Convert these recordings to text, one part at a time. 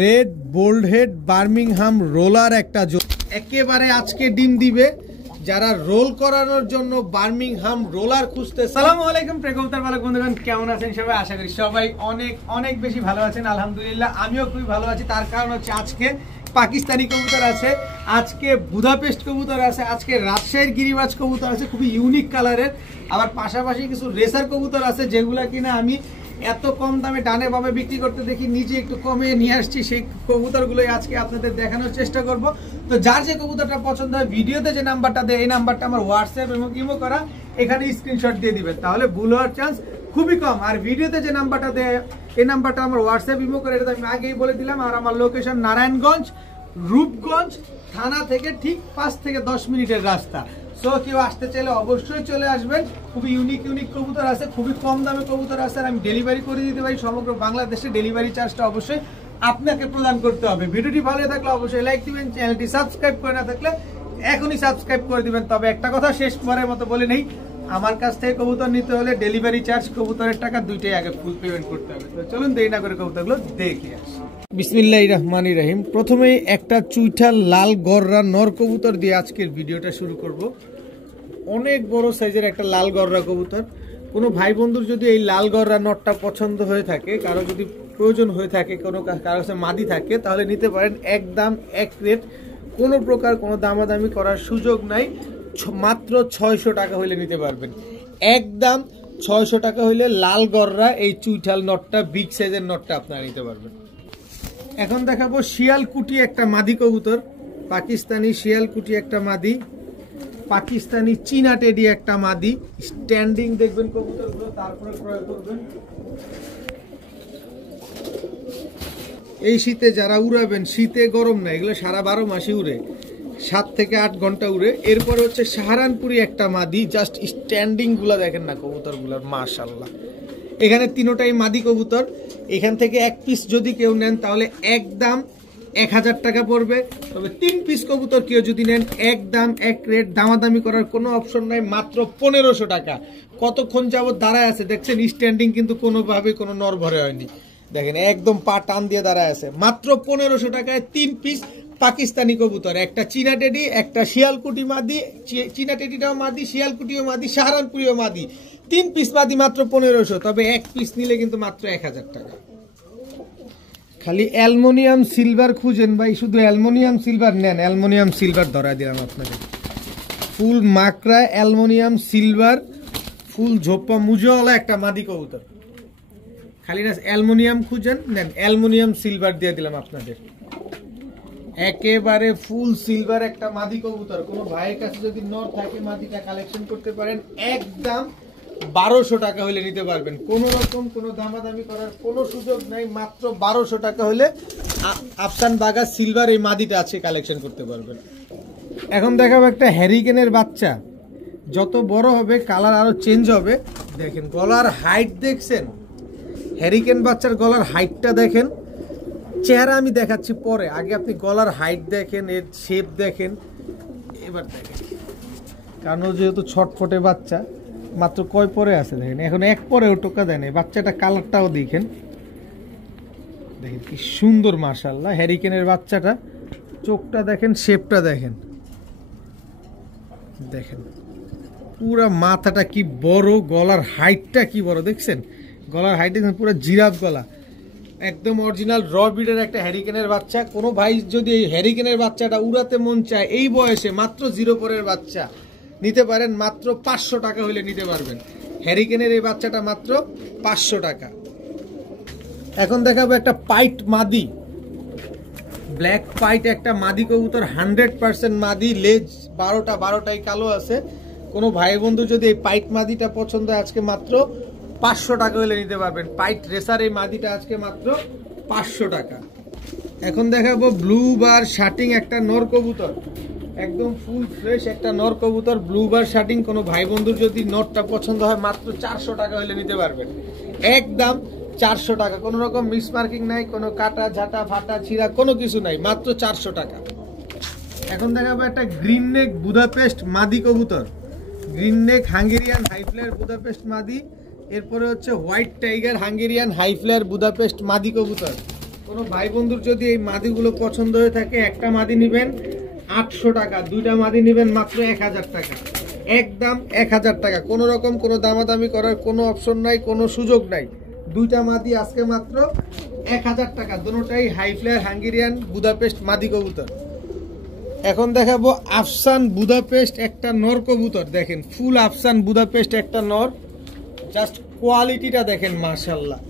Red bold head Birmingham roller একটা একেবারে আজকে ডিম দিবে যারা রোল করানোর জন্য বার্মিংহাম রোলার খুঁজতে। আসসালামু আলাইকুম প্রেকবতার বালক বন্ধুগণ, কেমন আছেন সবাই? আশা করি সবাই অনেক অনেক বেশি ভালো আছেন। আলহামদুলিল্লাহ আমিও খুবই ভালো আছি। তার কারণ হচ্ছে আজকে পাকিস্তানি কবুতর আছে, আজকে বুদাপেস্ট কবুতর আছে, আজকে রাজশাহীর গিরিবাজ কবুতর আছে খুবই ইউনিক কালারের। আবার পাশাপাশি কিছু রেসার কবুতর আছে যেগুলা কিনা আমি এত কম দামে ডানে বামে বিক্রি করতে দেখি, নিজে একটু কমে নিয়ে আসছি। সেই কবুতরগুলোই আজকে আপনাদের দেখানোর চেষ্টা করব। তো যার যে কবুতরটা পছন্দ হয় ভিডিওতে যে নাম্বারটা দেয় এই নাম্বারটা আমার হোয়াটসঅ্যাপ এবং ইমো করা, এখানে স্ক্রিনশট দিয়ে দিবেন, তাহলে ভুল হওয়ার চান্স খুবই কম। আর ভিডিওতে যে নাম্বারটা দেয় এই নাম্বারটা আমার হোয়াটসঅ্যাপ ইমো করে, এটা আমি আগেই বলে দিলাম। আর আমার লোকেশন নারায়ণগঞ্জ, রূপগঞ্জ থানা থেকে ঠিক 5 থেকে 10 মিনিটের রাস্তা। সো কেউ আসতে চাইলে অবশ্যই চলে আসবেন। খুবই ইউনিক ইউনিক কবুতর আছে, খুবই কম দামে কবুতর আছে, আর আমি ডেলিভারি করে দিতে পারি সমগ্র বাংলাদেশে। ডেলিভারি চার্জটা অবশ্যই আপনাকে প্রদান করতে হবে। ভিডিওটি ভালো থাকলে অবশ্যই লাইক দিবেন, চ্যানেলটি সাবস্ক্রাইব করে না থাকলে এখনই সাবস্ক্রাইব করে দিবেন। তবে একটা কথা শেষ পরের মতো বলে নেই, আমার কাছ থেকে কবুতর নিতে হলে ডেলিভারি চার্জ, কবুতরের টাকা দুইটাই আগে ফুল পেমেন্ট করতে হবে। তো চলুন দেরি না করে কবুতরগুলো দেখে আসি। বিসমিল্লাহির রহমানির রহিম। প্রথমেই একটা চুইঠা লাল গররা নর কবুতর দিয়ে আজকের ভিডিওটা শুরু করব। অনেক বড় সাইজের একটা লাল গররা কবুতর। কোনো ভাই বন্ধুর যদি এই লাল গররা নটটা পছন্দ হয়ে থাকে, কারো যদি প্রয়োজন হয়ে থাকে, কোনো কারো কাছে মাদি থাকে, তাহলে নিতে পারেন। একদম এক রেট, কোনো প্রকার কোনো দামাদামি করার সুযোগ নাই। মাত্র 600 টাকা হইলে নিতে পারবেন। একদম 600 টাকা হইলে লাল গররা এই চুইঠাল নটটা, বিগ সাইজের নটটা আপনারা নিতে পারবেন। এখন দেখাবো শিয়ালকুটি একটা মাদি কবুতর, পাকিস্তানি শিয়ালকুটি একটা মাদি, পাকিস্তানি চীনা টেডি একটা মাদি। স্ট্যান্ডিং দেখবেন কবুতরগুলো, তারপরে ক্রয় করবেন। এই শীতে যারা উড়াবেন, শীতে গরম না, এগুলো সারা 12 মাসই উড়ে, 7 থেকে 8 ঘন্টা উড়ে। এরপরে হচ্ছে সাহারানপুরি একটা মাদি। জাস্ট স্ট্যান্ডিং গুলা দেখেন না কবুতরগুলোর, মাশাআল্লাহ। এখানে তিনোটাই মাদি কবুতর। এখান থেকে এক পিস যদি কেউ নেন তাহলে একদম 1000 টাকা পড়বে। তবে 3 পিস কবুতর কেউ যদি নেন একদম এক রেট, দামাদামি করার কোনো অপশন নাই, মাত্র 1500 টাকা। কতক্ষণ যাবত দাঁড়ায় আছে দেখছেন, স্ট্যান্ডিং কিন্তু কোনোভাবে কোনো নড়বড়ে হয়নি। দেখেন একদম পা টান দিয়ে দাঁড়ায় আছে। মাত্র 1500 টাকায় 3 পিস পাকিস্তানি কবুতর, একটা চীনা টেডি, একটা শিয়ালকুটি মাদি। চীনা টেডিটাও মাদি, শিয়ালকুটিও মাদি, সাহারানপুরিও মাদি। 3 পিস মাদি মাত্র 1500। তবে এক পিস নিলে কিন্তু মাত্র 1000 টাকা। খালি অ্যালুমিনিয়াম সিলভার খুঁজেন ভাই, শুধু অ্যালুমিনিয়াম সিলভার নেন, অ্যালুমিনিয়াম সিলভার ধরা দিলাম আপনাকে। ফুল মাকড়া অ্যালুমিনিয়াম সিলভার, ফুল ঝোপ্পা মুজোওয়ালা একটা মাদি কবুতর। খালি না অ্যালুমিনিয়াম খুঁজেন, নেন অ্যালুমিনিয়াম সিলভার দিয়ে দিলাম আপনাদের। একেবারে ফুল সিলভার একটা মাদি কবুতর। কোনো ভাইয়ের কাছে যদি নর থাকে মাদিটা কালেকশন করতে পারেন। একদম 1200 টাকা হলে নিতে পারবেন। কোনো রকম কোনো দামাদামি করার কোনো সুযোগ নাই। মাত্র 1200 টাকা হলে আফসান বাগা সিলভার এই মাদিটা আছে, কালেকশন করতে পারবেন। এখন দেখাবো একটা হ্যারিকেনের বাচ্চা। যত বড় হবে কালার আরো চেঞ্জ হবে। দেখেন গলার হাইট দেখছেন, হ্যারিকেন বাচ্চার গলার হাইটটা দেখেন। চেহারা আমি দেখাচ্ছি পরে, আগে আপনি গলার হাইট দেখেন, এর শেপ দেখেন। এবার দেখেন, কারণ যেহেতু ছটফটে বাচ্চা, মাত্র কয় পরে আছে দেখেন, এখন এক পরেও টোকা দেয় না। বাচ্চাটা কালারটাও দেখেন, দেখেন কি সুন্দর মাশাআল্লাহ। হ্যারিকেনের বাচ্চাটা, চোখটা দেখেন, শেপটা দেখেন, দেখেন পুরা মাথাটা কি বড়, গলার হাইটটা কি বড় দেখছেন। গলার হাইট দেখেন, পুরো জিরাফ গলা, একদম অরিজিনাল র ব্রিডের একটা হ্যারিকেনের বাচ্চা। কোনো ভাই যদি এই হ্যারিকেনের বাচ্চাটা উড়াতে মন চায়, এই বয়সে মাত্র 0 পরের বাচ্চা নিতে পারেন। মাত্র 500 টাকা হলে নিতে পারবেন। হ্যারিকেনের এই বাচ্চাটা মাত্র 500 টাকা। এখন দেখাবো একটা পাইট মাদি, ব্ল্যাক পাইট একটা মাদি কবুতর, 100% মাদি। লেজ 12টাই কালো আছে। কোনো ভাই বন্ধু যদি এই পাইট মাদিটা পছন্দ হয়, আজকে মাত্র 500 টাকা হলে নিতে পারবেন। পাইট রেসার এই মাদিটা আজকে মাত্র 500 টাকা। এখন দেখাবো ব্লু বার শার্টিং একটা নর কবুতর, একদম ফুল ফ্রেশ একটা নর কবুতর, ব্লু বার শার্টিং। কোনো ভাই বন্ধুর যদি নটটা পছন্দ হয়, মাত্র 400 টাকা হলে নিতে পারবেন। একদম 400 টাকা, কোনো রকম মিস মার্কিং নাই, কোনো কাটা ঝাঁটা ফাটা ছিঁড়া কোনো কিছু নাই, মাত্র 400 টাকা। এখন দেখাবো একটা গ্রিন নেক বুদাপেস্ট মাদি কবুতর, green neck Hungarian high flyer Budapest মাদি। এরপরে হচ্ছে white tiger Hungarian high flyer Budapest মাদি কবুতর। কোনো ভাই বন্ধুর যদি এই মাদিগুলো পছন্দ হয়ে থাকে, একটা মাদি নেবেন 800 টাকা, দুইটা মাদি নেবেন মাত্র 1000 টাকা, একদম 1000 টাকা। কোনো রকম কোনো দামাদামি করার কোনো অপশন নাই, কোনো সুযোগ নাই। দুইটা মাদি আজকে মাত্র 1000 টাকা, দুটোটাই হাই ফ্লায়ার হাঙ্গেরিয়ান বুদাপেস্ট মাদি কবুতর। এখন দেখাবো আফসান বুদাপেস্ট একটা নর কবুতর। দেখেন ফুল আফসান বুদাপেস্ট একটা নর, জাস্ট কোয়ালিটিটা দেখেন মাশাআল্লাহ।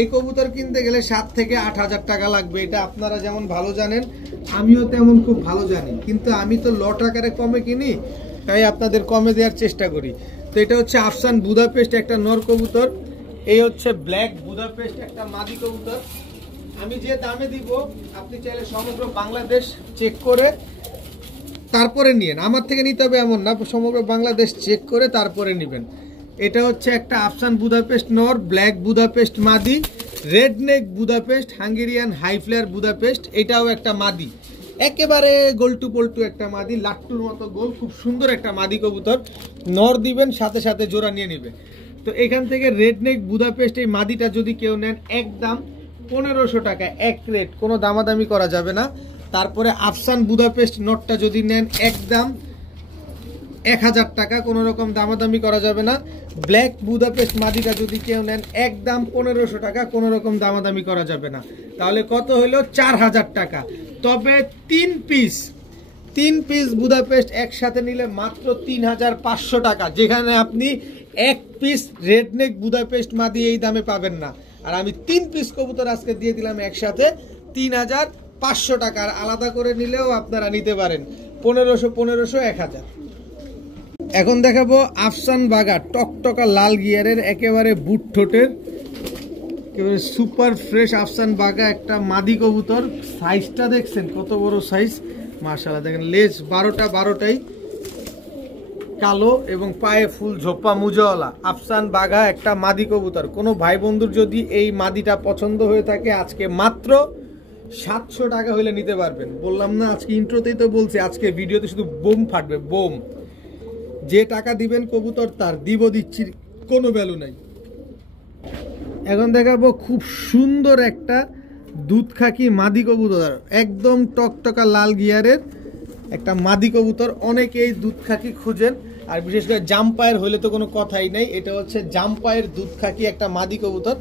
এই কবুতর কিনতে গেলে 7 থেকে 8000 টাকা লাগবে, এটা আপনারা যেমন ভালো জানেন, আমিও তেমন খুব ভালো জানি, কিন্তু আমি তো লট আকারে কমে কিনি, তাই আপনাদের কমে দেওয়ার চেষ্টা করি। তো এটা হচ্ছে আফসান বুদাপেস্ট একটা নর কবুতর, এই হচ্ছে ব্ল্যাক বুদাপেস্ট একটা মাদি কবুতর। আমি যে দামে দিব আপনি চাইলে সমগ্র বাংলাদেশ চেক করে তারপরে নিয়েন, আমার থেকে নিতে হবে এমন না, সমগ্র বাংলাদেশ চেক করে তারপরে নেবেন। এটা হচ্ছে একটা আফসান বুদাপেস্ট নর, ব্ল্যাক বুদাপেস্ট মাদি, red neck Budapest Hungarian high flyer Budapest, এটাও একটা মাদি, একেবারে গোলটু পল্টু একটা মাদি, লাট্টুর মতো গোল, খুব সুন্দর একটা মাদি কবুতর। নর দিবেন সাথে সাথে জোড়া নিয়ে নেবে। তো এখান থেকে রেড নেক বুদাপেস্ট এই মাদিটা যদি কেউ নেন একদম 1500 টাকা, এক রেট, কোনো দামাদামি করা যাবে না। তারপরে আফসান বুদাপেস্ট নটটা যদি নেন একদম 1000 টাকা, কোনো রকম দামাদামি করা যাবে না। ব্ল্যাক বুদাপেস্ট মাদিটা যদি কেউ নেন একদম 1500 টাকা, কোনো রকম দামাদামি করা যাবে না। তাহলে কত হলো? 4000 টাকা। তবে 3 পিস বুদাপেস্ট একসাথে নিলে মাত্র 3500 টাকা, যেখানে আপনি 1 পিস রেডনেক বুদাপেস্ট মাদি এই দামে পাবেন না। আর আমি 3 পিস কবুতর আজকে দিয়ে দিলাম একসাথে 3500 টাকা, আর আলাদা করে নিলেও আপনারা নিতে পারেন 1500 1000। এখন দেখাবো আফসান বাগা টকটকা লাল গিয়ারের একেবারে বুট ঠোঁটের একেবারে সুপার ফ্রেশ আফসান বাগা একটা মাদি কবুতর। সাইজটা দেখছেন কত বড় সাইজ মাশাআল্লাহ। দেখেন লেজ 12টাই কালো এবং পায়ে ফুল ঝোপা মুজাওয়ালা আফসান বাগা একটা মাদি কবুতর। কোনো ভাই বন্ধুর যদি এই মাদিটা পছন্দ হয়ে থাকে আজকে মাত্র 700 টাকা হলে নিতে পারবেন। বললাম না আজকে ইন্ট্রোতেই তো বলছি, আজকে ভিডিওতে শুধু বোম ফাটবে, বোম। যে টাকা দিবেন কবুতর তার দিচ্ছি, কোনো ভ্যালু নাই। এখন দেখাবো খুব সুন্দর একটা দুধ খাকি মাদি কবুতর, একদম টকটকা লাল গিয়ারের একটা মাদি কবুতর। অনেকেই দুধ খাকি খুঁজেন, আর বিশেষ করে জাম্পায়ের হলে তো কোনো কথাই নেই। এটা হচ্ছে জাম্পায়ের দুধ খাকি একটা মাদি কবুতর।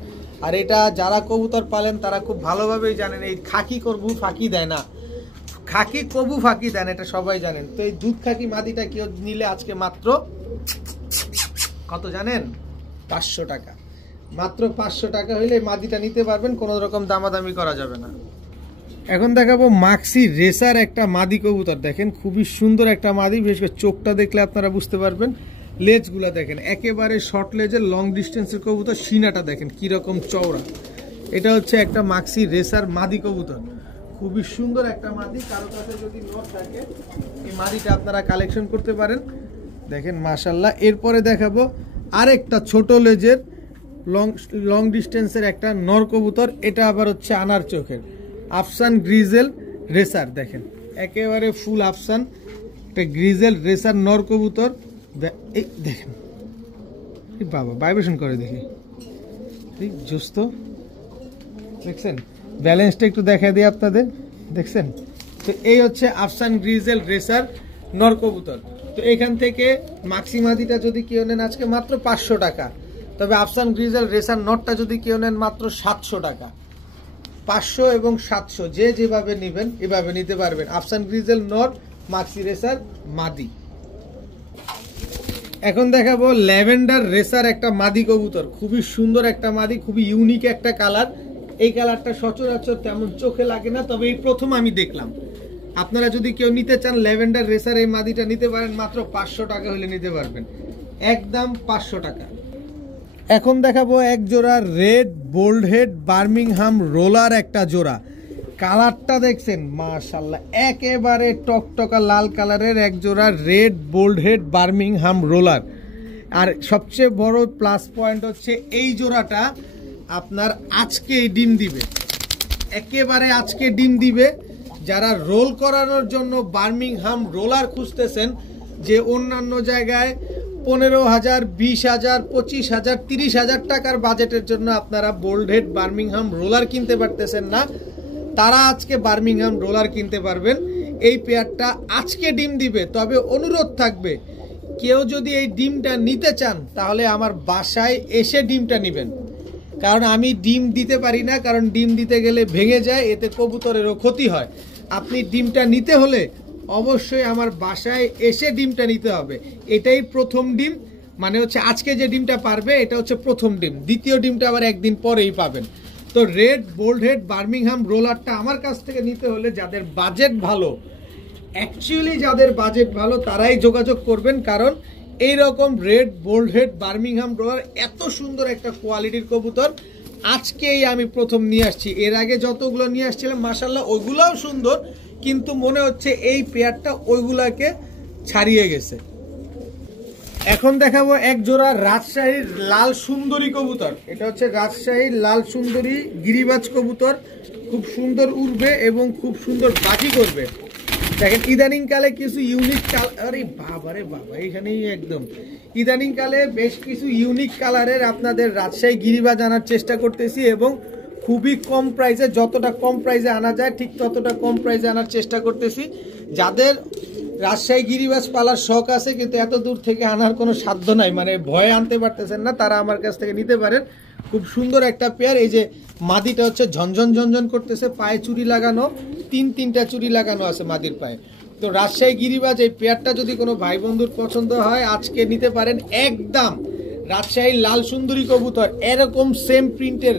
আর এটা যারা কবুতর পালেন তারা খুব ভালোভাবেই জানেন, এই খাকি কবু ফাঁকি দেয় না, খাকি কবু ফাঁকি দেন, এটা সবাই জানেন। তো এই দুধ খাকি মাদিটা কেউ নিলে আজকে মাত্র কত জানেন? 500 টাকা, মাত্র 500 টাকা হইলে মাদিটা নিতে পারবেন, কোনো রকম দামাদামি করা যাবে না। এখন দেখাবো মাক্সি রেসার একটা মাদি কবুতর। দেখেন খুবই সুন্দর একটা মাদি, বিশেষ করে চোখটা দেখলে আপনারা বুঝতে পারবেন। লেজগুলা দেখেন একেবারে শর্ট লেজের লং ডিস্টেন্সের কবুতর, সিনাটা দেখেন কিরকম চওড়া। এটা হচ্ছে একটা মাক্সি রেসার মাদি কবুতর, খুবই সুন্দর একটা মাদি। কারো কাছে যদি নট থাকে এই মাদিটা আপনারা কালেকশন করতে পারেন। দেখেন মাশাআল্লাহ। এরপরে দেখাবো আরেকটা ছোট লেজের লং ডিস্টেন্সের একটা নর কবুতর। এটা আবার হচ্ছে আনার চোখের আফসান গ্রিজেল রেসার। দেখেন একেবারে ফুল আফসান একটা গ্রিজেল রেসার নর কবুতর। এই দেখেন বাবা ভাইব্রেশন করে, দেখি জোস্ত দেখছেন, ব্যালেন্সটা একটু দেখা দিই আপনাদের, দেখছেন। তো এই হচ্ছে আফসান গ্রিজেল রেসার নর কবুতর। তো এখান থেকে মাক্সি মাদিটা যদি কেউ নেন আজকে মাত্র 500 টাকা, তবে আফসান গ্রিজেল রেসার নটটা যদি কেউ নেন মাত্র 700 টাকা। 500 এবং 700 যে যেভাবে নেবেন এভাবে নিতে পারবেন। আফসান গ্রিজেল নট, মাক্সি রেসার মাদি। এখন দেখাবো ল্যাভেন্ডার রেসার একটা মাদি কবুতর, খুবই সুন্দর একটা মাদি, খুবই ইউনিক একটা কালার। এই কালারটা সচরাচর তেমন চোখে লাগে না, তবে এই প্রথম আমি দেখলাম। আপনারা যদি কেউ নিতে চান ল্যাভেন্ডার রেসার এই মাদিটা নিতে পারেন, মাত্র 500 টাকা হলে নিতে পারবেন, একদম 500 টাকা। এখন দেখাবো এক জোড়া red bold head Birmingham roller একটা জোড়া। কালারটা দেখছেন মাশাআল্লাহ, একেবারে টকটকা লাল কালারের এক জোড়া red bold head Birmingham roller. আর সবচেয়ে বড় প্লাস পয়েন্ট হচ্ছে এই জোড়াটা আপনার আজকে ডিম দিবে, একেবারে আজকে ডিম দিবে। যারা রোল করানোর জন্য বার্মিংহাম রোলার খুঁজতেছেন, যে অন্যান্য জায়গায় 15,000, 20,000, 25,000, 30,000 টাকার বাজেটের জন্য আপনারা বোল্ড হেড বার্মিংহাম রোলার কিনতে পারতেছেন না, তারা আজকে বার্মিংহাম রোলার কিনতে পারবেন। এই পেয়ারটা আজকে ডিম দিবে, তবে অনুরোধ থাকবে কেউ যদি এই ডিমটা নিতে চান তাহলে আমার বাসায় এসে ডিমটা নেবেন, কারণ আমি ডিম দিতে পারি না, কারণ ডিম দিতে গেলে ভেঙে যায়, এতে কবুতরেরও ক্ষতি হয়। আপনি ডিমটা নিতে হলে অবশ্যই আমার বাসায় এসে ডিমটা নিতে হবে। এটাই প্রথম ডিম, মানে হচ্ছে আজকে যে ডিমটা পারবে এটা হচ্ছে প্রথম ডিম, দ্বিতীয় ডিমটা আবার একদিন পরেই পাবেন। তো রেড বোল্ড হেড বার্মিংহাম রোলারটা আমার কাছ থেকে নিতে হলে যাদের বাজেট ভালো, অ্যাকচুয়ালি যাদের বাজেট ভালো তারাই যোগাযোগ করবেন, কারণ এইরকম red bold head Birmingham roller এত সুন্দর একটা কোয়ালিটির কবুতর আজকেই আমি প্রথম নিয়ে আসছি। এর আগে যতগুলো নিয়ে আসছিলাম মাশাআল্লাহ ওইগুলোও সুন্দর, কিন্তু মনে হচ্ছে এই পেয়ারটা ওইগুলাকে ছাড়িয়ে গেছে। এখন দেখাবো এক জোড়া রাজশাহীর লাল সুন্দরী কবুতর। এটা হচ্ছে রাজশাহীর লাল সুন্দরী গিরিবাজ কবুতর, খুব সুন্দর উড়বে এবং খুব সুন্দর বাজি করবে। দেখেন ইদানিং কালে কিছু ইউনিক আরে বাবা রে বাবা, এখানেই একদম ইদানিং কালে বেশ কিছু ইউনিক কালারের আপনাদের রাজশাহী গিরিবাজ আনার চেষ্টা করতেছি, এবং খুবই কম প্রাইসে, যতটা কম প্রাইসে আনা যায় ঠিক ততটা কম প্রাইসে আনার চেষ্টা করতেছি। যাদের রাজশাহী গিরিবাজ পালার শখ আছে কিন্তু এত দূর থেকে আনার কোনো সাধ্য নাই, মানে ভয়ে আনতে পারতেছেন না, তারা আমার কাছ থেকে নিতে পারেন। খুব সুন্দর একটা পেয়ার। এই যে মাদিটা হচ্ছে ঝনঝন ঝনঝন করতেছে, পায়ে চুড়ি লাগানো, তিনটা চুড়ি লাগানো আছে মাদির পায়ে। তো রাজশাহী গিরিবাজ এই পেয়ারটা যদি কোনো ভাই বন্ধুর পছন্দ হয় আজকে নিতে পারেন একদম। রাজশাহীর লাল সুন্দরী কবুতর এরকম সেম প্রিন্টের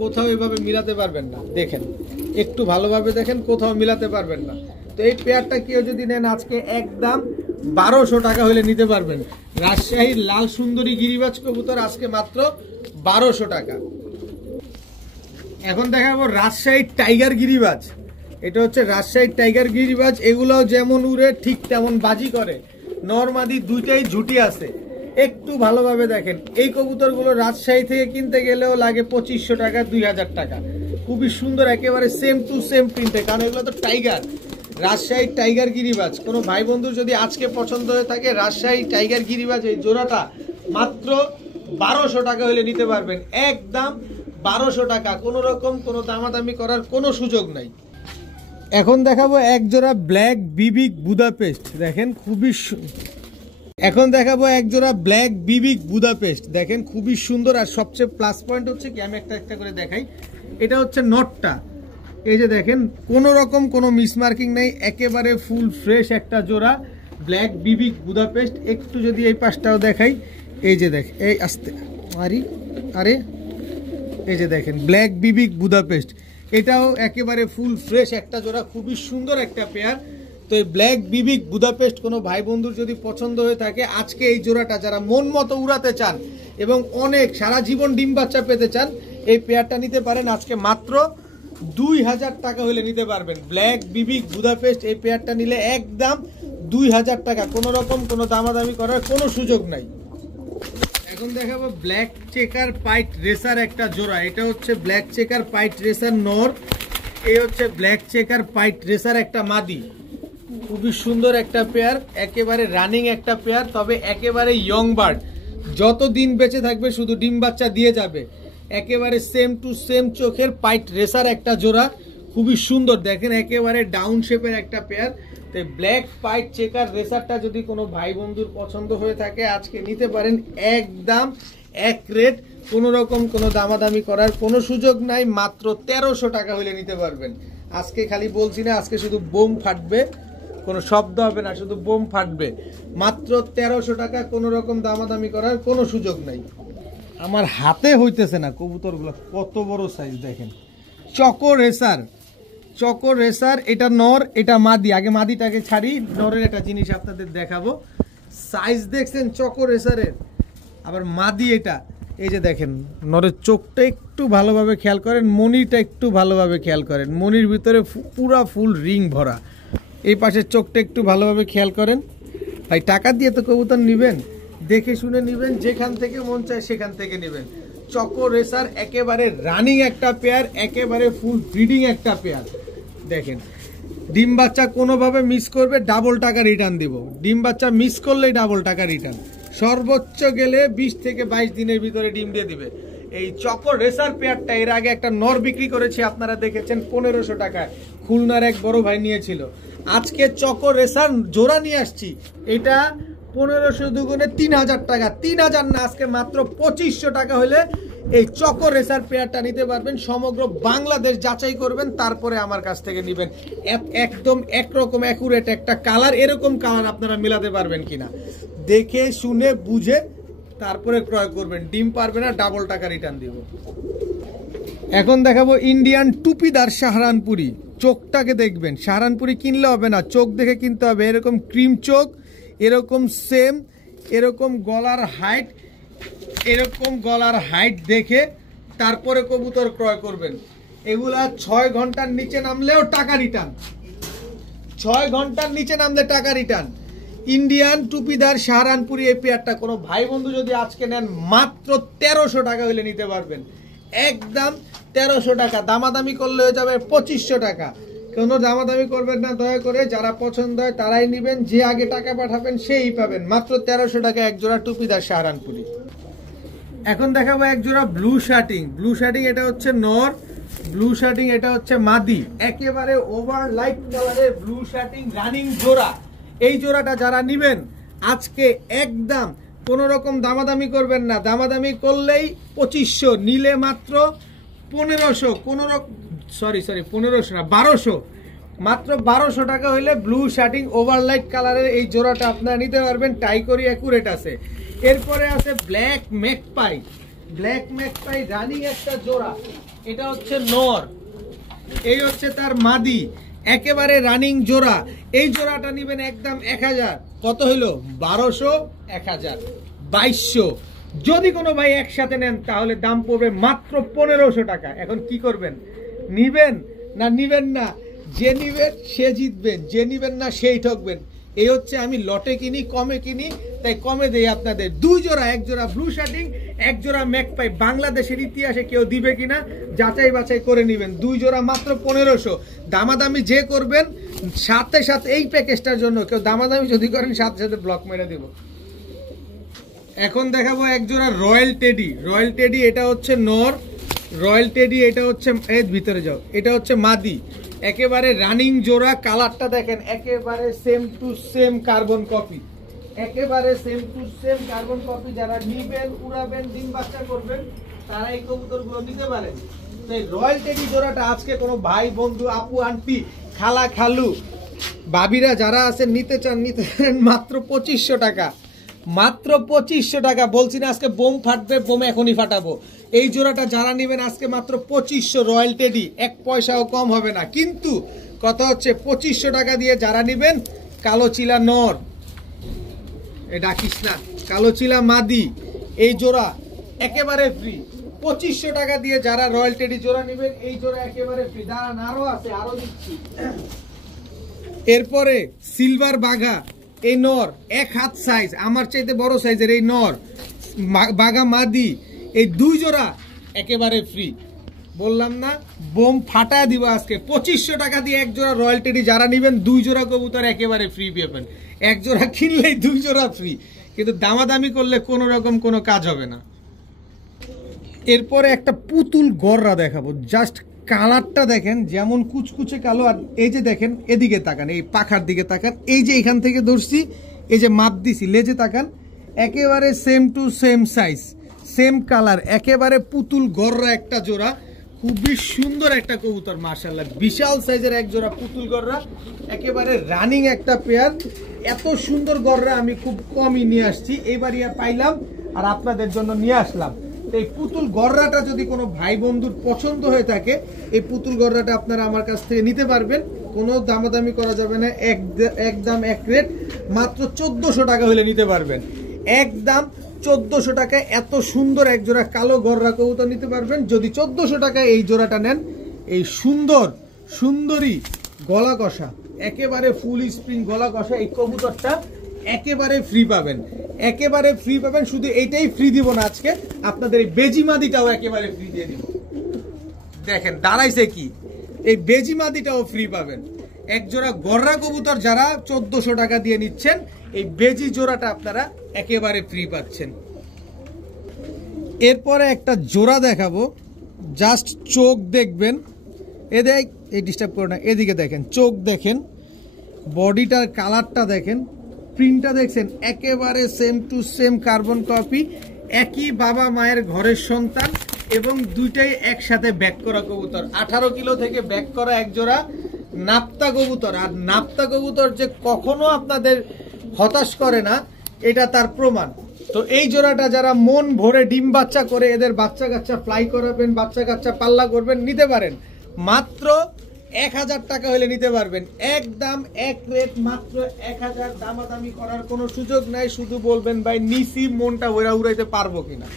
কোথাও এভাবে মিলাতে পারবেন না, দেখেন একটু ভালোভাবে দেখেন, কোথাও মিলাতে পারবেন না। তো এই পেয়ারটা কেউ যদি নেন আজকে একদম 1200 টাকা হলে নিতে পারবেন। রাজশাহীর লাল সুন্দরী গিরিবাজ কবুতর আজকে মাত্র 1200 টাকা। এখন দেখাবো রাজশাহীর টাইগার গিরিবাজ। এটা হচ্ছে রাজশাহীর টাইগার গিরিবাজ, এগুলোও যেমন উড়ে ঠিক তেমন বাজি করে, নরমাদি দুইটাই ঝুটি আছে। একটু ভালোভাবে দেখেন, এই কবুতরগুলো রাজশাহী থেকে কিনতে গেলেও লাগে 2500 টাকা, 2000 টাকা। খুবই সুন্দর, একেবারে সেম টু সেম প্রিন্টে, কারণ এগুলো তো টাইগার, রাজশাহীর টাইগার গিরিবাজ। কোনো ভাই বন্ধু যদি আজকে পছন্দ হয়ে থাকে রাজশাহী টাইগার গিরিবাজ এই জোড়াটা মাত্র 1200 টাকা হলে নিতে পারবেন, একদম 1200 টাকা, কোনো রকম কোনো দামাদামি করার কোনো সুযোগ নাই। এখন দেখাবো এক জোড়া ব্ল্যাক বিবিক বুদাপেস্ট, দেখেন খুবই এখন দেখাবো এক জোড়া ব্ল্যাক বিবিক বুদাপেস্ট, দেখেন খুবই সুন্দর। আর সবচেয়ে প্লাস পয়েন্ট হচ্ছে কি, আমি একটা করে দেখাই, এটা হচ্ছে নটটা, এই যে দেখেন কোনো রকম কোনো মিসমার্কিং নেই, একেবারে ফুল ফ্রেশ একটা জোড়া ব্ল্যাক বিবিক বুদাপেস্ট। একটু যদি এই পাশটাও দেখাই, এই যে দেখ, এই আস্তে আরে এই যে দেখেন ব্ল্যাক বিবিক বুদাপেস্ট, এটাও একেবারে ফুল ফ্রেশ একটা জোড়া, খুবই সুন্দর একটা পেয়ার। তো এই ব্ল্যাক বিবিক বুদাপেস্ট কোনো ভাই বন্ধুর যদি পছন্দ হয়ে থাকে আজকে এই জোড়াটা, যারা মন মতো উড়াতে চান এবং অনেক সারা জীবন ডিম বাচ্চা পেতে চান, এই পেয়ারটা নিতে পারেন আজকে মাত্র 2000 টাকা হলে নিতে পারবেন। ব্ল্যাক বিবিক বুদাপেস্ট এই পেয়ারটা নিলে একদম 2000 টাকা, কোনো রকম কোনো দামাদামি করার কোনো সুযোগ নাই। এখন দেখাবো ব্ল্যাক চেকার পাইট রেসার একটা জোড়া। এটা হচ্ছে ব্ল্যাক চেকার পাইট রেসার নর, এই হচ্ছে ব্ল্যাক চেকার পাইট রেসার একটা মাদি। খুবই সুন্দর একটা পেয়ার, একেবারে রানিং একটা পেয়ার, তবে একেবারে ইয়ং বার্ড, যতদিন বেঁচে থাকবে শুধু ডিম বাচ্চা দিয়ে যাবে। একেবারে সেম টু সেম চোখের পাইট রেসার একটা জোড়া, খুবই সুন্দর, দেখেন একেবারে ডাউন শেপের একটা পেয়ার। তো ব্ল্যাক পাইট চেকার রেসারটা যদি কোনো ভাই বন্ধুর পছন্দ হয়ে থাকে আজকে নিতে পারেন, একদম এক রেট, কোনো রকম কোনো দামাদামি করার কোনো সুযোগ নাই, মাত্র 1300 টাকা হলে নিতে পারবেন। আজকে খালি বলছি না, আজকে শুধু বোম ফাটবে, কোনো শব্দ হবে না, শুধু বোম ফাটবে, মাত্র 1300 টাকা, কোনো রকম দামাদামি করার কোনো সুযোগ নাই। আমার হাতে হইতেছে না, কবুতরগুলো কত বড় সাইজ দেখেন। চকো রেসার, এটা নর এটা মাদি। আগে মাদিটাকে ছাড়ি, নরের একটা জিনিস আপনাদের দেখাবো, সাইজ দেখছেন চকো রেসারের, আবার মাদি এটা। এই যে দেখেন নরের চোখটা একটু ভালোভাবে খেয়াল করেন, মনিটা একটু ভালোভাবে খেয়াল করেন, মনির ভিতরে পুরা ফুল রিং ভরা। এই পাশের চোখটা একটু ভালোভাবে খেয়াল করেন। ভাই টাকা দিয়ে তো কবুতর নিবেন, দেখে শুনে নিবেন, যেখান থেকে মন চায় সেখান থেকে নেবেন। চকো রেসার একেবারে রানিং একটা পেয়ার, একেবারে ফুল ব্রিডিং একটা পেয়ার। দেখেন ডিম বাচ্চা কোনোভাবে মিস করবে ডাবল টাকা রিটার্ন দিব, ডিম বাচ্চা মিস করলেই ডাবল টাকা রিটার্ন। সর্বোচ্চ গেলে 20 থেকে 22 দিনের ভিতরে ডিম দিয়ে দিবে। এই চকো রেসার পেয়ারটা এর আগে একটা নর বিক্রি করেছি, আপনারা দেখেছেন 1500 টাকায়, খুলনার এক বড় ভাই নিয়েছিল। আজকে চকো রেসার জোড়া নিয়ে আসছি, এটা 1500 দুগুণে 3000 টাকা, 3000 না, আজকে মাত্র 2500 টাকা হলে এই চকো রেসার পেয়ারটা নিতে পারবেন। সমগ্র বাংলাদেশ যাচাই করবেন, তারপরে আমার কাছ থেকে নেবেন। একদম একরকম অ্যাকুরেট একটা কালার, এরকম কালার আপনারা মেলাতে পারবেন কিনা দেখে শুনে বুঝে তারপরে ক্রয় করবেন। ডিম পারবে না, ডাবল টাকা রিটার্ন দিব। এখন দেখাবো ইন্ডিয়ান টুপিদার সাহারানপুরি। চোখটাকে দেখবেন, সাহারানপুরি কিনলে হবে না, চোখ দেখে কিনতে হবে। এরকম ক্রিম চোখ, এরকম সেম, এরকম গলার হাইট দেখে তারপরে কবুতর ক্রয় করবেন। এগুলা 6 ঘন্টার নিচে নামলেও টাকা রিটার্ন, 6 ঘন্টার নিচে নামলে টাকা রিটার্ন। ইন্ডিয়ান টুপিদার সাহারানপুরি এই পেয়ারটা কোনো ভাই বন্ধু যদি আজকে নেন মাত্র 1300 টাকা হলে নিতে পারবেন, একদম 1300 টাকা। দামাদামি করলে হয়ে যাবে 2500 টাকা। কোনো দামাদামি করবেন না দয়া করে, যারা পছন্দ হয় তারাই নেবেন, যে আগে টাকা পাঠাবেন সেই পাবেন। মাত্র 1300 টাকা এক জোড়া টুপিদার সাহারানপুরি। এখন দেখাবো এক জোড়া ব্লু শার্টিং। ব্লু শার্টিং এটা হচ্ছে নর, ব্লু শার্টিং এটা হচ্ছে মাদি। একেবারে ওভার লাইট কালারের ব্লু শার্টিং রানিং জোড়া। এই জোড়াটা যারা নিবেন আজকে একদম কোনো রকম দামাদামি করবেন না, দামাদামি করলেই 2500, নিলে মাত্র 1500, কোনো রকম সরি 1500 না 1200, মাত্র 1200 টাকা হইলে ব্লু শার্টিং ওভারলাইট কালারের এই জোড়াটা আপনারা নিতে পারবেন। টাইকরি অ্যাকুরেট আছে। এরপরে আছে black magpie. Black magpie running একটা জোড়া, এটা হচ্ছে নর, এই হচ্ছে তার মাদি, একেবারে রানিং জোড়া। এই জোড়াটা নিবেন একদম 1000। কত হইলো? 1200, 1000, 2200। যদি কোনো ভাই একসাথে নেন তাহলে দাম পড়বে মাত্র 1500 টাকা। এখন কি করবেন? নিবেন না নিবেন না? যে নিবেন সে জিতবেন, যে নিবেন না সেই ঠকবেন। এই হচ্ছে, আমি লটে কিনি, কমে কিনি, তাই কমে দেই আপনাদের। 2 জোড়া, এক জোড়া ব্লু শার্টিং, এক জোড়া ম্যাকপাই। বাংলাদেশের ইতিহাসে কেউ দিবে কিনা যাচাই বাছাই করে নেবেন। 2 জোড়া মাত্র 1500। দামাদামি যে করবেন সাথে সাথে এই প্যাকেজটার জন্য কেউ দামাদামি যদি করেন সাথে সাথে ব্লক মেরে দেব। এখন দেখাবো এক জোড়া রয়্যাল টেডি। রয়্যাল টেডি এটা হচ্ছে নর, রয়্যাল টেডি এটা হচ্ছে, এর ভিতরে যাও, এটা হচ্ছে মাদি। একেবারে রানিং জোড়া। কালারটা দেখেন, একেবারে same to same carbon copy, একেবারে same to same carbon copy. যারা নিবেন, উড়াবেন, ডিম বাচ্চা করবেন, তারা এই কবুতরগুলো নিতে পারেন। তাই রয়্যাল টেডি জোড়াটা আজকে কোনো ভাই বন্ধু, আপু আন্টি, খালা খালু, ভাবিরা যারা আছেন নিতে চান, নিতে চান মাত্র 2500 টাকা, মাত্র 2500 টাকা। বলছি না আজকে বোম ফাটবে, বোম এখনই ফাটাবো। এই জোড়াটা যারা নেবেন আজকে মাত্র 2500 রয়্যাল টেডি, 1 পয়সাও কম হবে না। কিন্তু কথা হচ্ছে 2500 টাকা দিয়ে যারা নেবেন কালো চিলা নর, এ ডাকিস না, কালো চিলা মাদি, এই জোড়া একেবারে ফ্রি। 2500 টাকা দিয়ে যারা রয়্যাল টেডি জোড়া নেবেন এই জোড়া একেবারে ফ্রি। দাঁড়ান, আরো আছে, আরো দিচ্ছি। এরপরে সিলভার বাঘা, এই নর 1 হাত সাইজ, আমার চাইতে বড় সাইজের এই নর, বাঘা মাদি, এই 2 জোড়া একেবারে ফ্রি। বললাম না বোম ফাটায় দিব আজকে। 2500 টাকা দিয়ে এক জোড়া রয়্যাল টেডি যারা নেবেন 2 জোড়া কবুতর একেবারে ফ্রি পাবেন। 1 জোড়া কিনলেই 2 জোড়া ফ্রি, কিন্তু দামাদামি করলে কোনো রকম কোনো কাজ হবে না। এরপরে একটা পুতুল গররা দেখাবো। জাস্ট কালারটা দেখেন, যেমন কুচকুচে কালো, আর এই যে দেখেন এদিকে তাকান, এই পাখার দিকে তাকান, এই যে এখান থেকে ধরছি, এই যে মাপ দিছি, লেজে তাকান, একেবারে same to same size, same colour, একেবারে পুতুল গররা একটা জোড়া। খুবই সুন্দর একটা কবুতর, মাশাআল্লাহ, বিশাল সাইজের এক জোড়া পুতুল গররা, একেবারে রানিং একটা পেয়ার। এত সুন্দর গররা আমি খুব কমই নিয়ে আসছি, এবারই পাইলাম আর আপনাদের জন্য নিয়ে আসলাম। এই পুতুল গররাটা যদি কোনো ভাই বন্ধুর পছন্দ হয়ে থাকে, এই পুতুল গররাটা আপনারা আমার কাছ থেকে নিতে পারবেন। কোনো দামাদামি করা যাবে না, একদম এক রেট, মাত্র 1400 টাকা হলে নিতে পারবেন। একদম 1400 টাকায় এত সুন্দর এক জোড়া কালো গররা কবুতর নিতে পারবেন। যদি 1400 টাকায় এই জোড়াটা নেন, এই সুন্দর সুন্দরী গলা কষা, একেবারে ফুল স্প্রিং গলা কষা এই কবুতরটা একেবারে ফ্রি পাবেন, একেবারে ফ্রি পাবেন। শুধু এইটাই ফ্রি দিব না আজকে, আপনাদের এই বেজিমাদিটাও একেবারে ফ্রি দিয়ে দিব। দেখেন দাঁড়াইছে কি, এই বেজিমাদিটাও ফ্রি পাবেন, এক জোড়া গররা কবুতর যারা 1400 টাকা দিয়ে নিচ্ছেন, এই বেজি জোড়াটা আপনারা একেবারে ফ্রি পাচ্ছেন। এরপরে একটা জোড়া দেখাবো, জাস্ট চোখ দেখবেন, এই ডিস্টার্ব করো না, এদিকে দেখেন, চোখ দেখেন, বডিটার কালারটা দেখেন, প্রিন্টটা দেখছেন, একেবারে same to same carbon copy, একই বাবা মায়ের ঘরের সন্তান এবং দুইটাই একসাথে ব্যাক করা কবুতর। 18 কিলো থেকে ব্যাক করা এক জোড়া নাপ্তা কবুতর। আর নাপ্তা কবুতর যে কখনো আপনাদের হতাশ করে না, এটা তার প্রমাণ। তো এই জোড়াটা যারা মন ভরে ডিম বাচ্চা করে এদের বাচ্চা কাচ্চা ফ্লাই করাবেন, বাচ্চা কাচ্চা পাল্লা করবেন, নিতে পারেন। মাত্র 1000 টাকা হলে নিতে পারবেন। একদম এক রেট, মাত্র 1000। দামাদামি করার কোনো সুযোগ নাই, শুধু বলবেন ভাই নিসি, মনটা ওরা উড়াইতে পারবো কিনা।